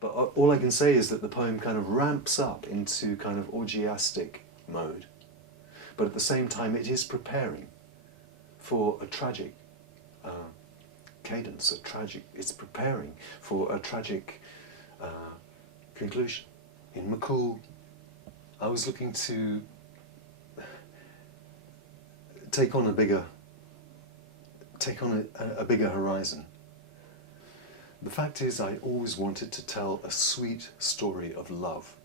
But all I can say is that the poem kind of ramps up into kind of orgiastic mode, but at the same time it is preparing for a tragic cadence, it's preparing for a tragic conclusion. In McCool, I was looking to take on a bigger horizon. The fact is, I always wanted to tell a sweet story of love.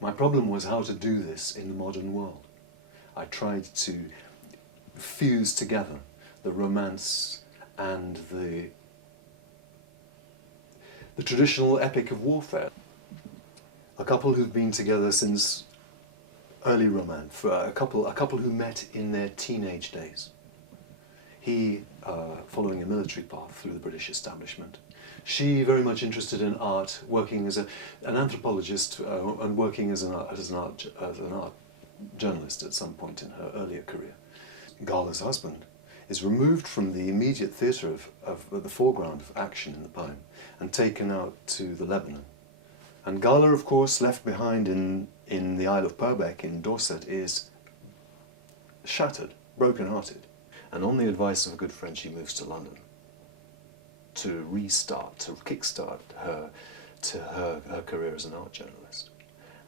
My problem was how to do this in the modern world. I tried to fuse together the romance and the traditional epic of warfare. A couple who've been together since early romance, a couple who met in their teenage days. He following a military path through the British establishment. She very much interested in art, working as an anthropologist and working as an art journalist at some point in her earlier career. Gala's husband is removed from the immediate theatre of the foreground of action in the poem and taken out to the Lebanon. And Gala, of course, left behind in the Isle of Purbeck in Dorset, is shattered, broken-hearted. And on the advice of a good friend, she moves to London to restart, to kickstart her career as an art journalist.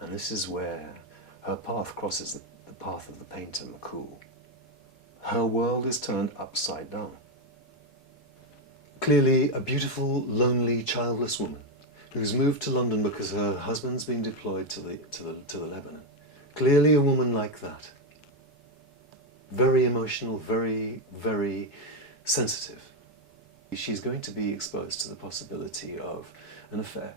And this is where her path crosses the path of the painter McCool. Her world is turned upside down. Clearly a beautiful, lonely, childless woman who's moved to London because her husband's been deployed to the Lebanon. Clearly a woman like that. Very emotional, very, very sensitive. She's going to be exposed to the possibility of an affair.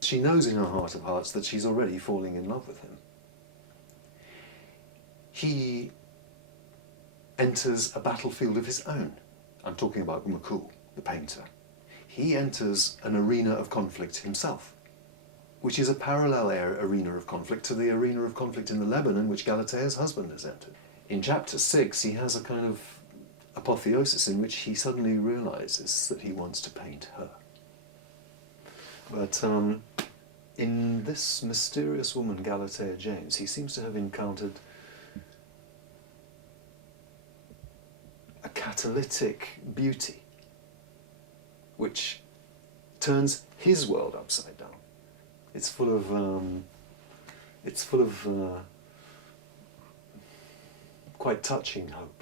She knows in her heart of hearts that she's already falling in love with him. He enters a battlefield of his own. I'm talking about McCool, the painter. He enters an arena of conflict himself, which is a parallel arena of conflict to the arena of conflict in the Lebanon which Galatea's husband has entered. In chapter 6, he has a kind of apotheosis in which he suddenly realizes that he wants to paint her. But in this mysterious woman, Galatea James, he seems to have encountered a catalytic beauty which turns his world upside down. It's full of quite touching hope.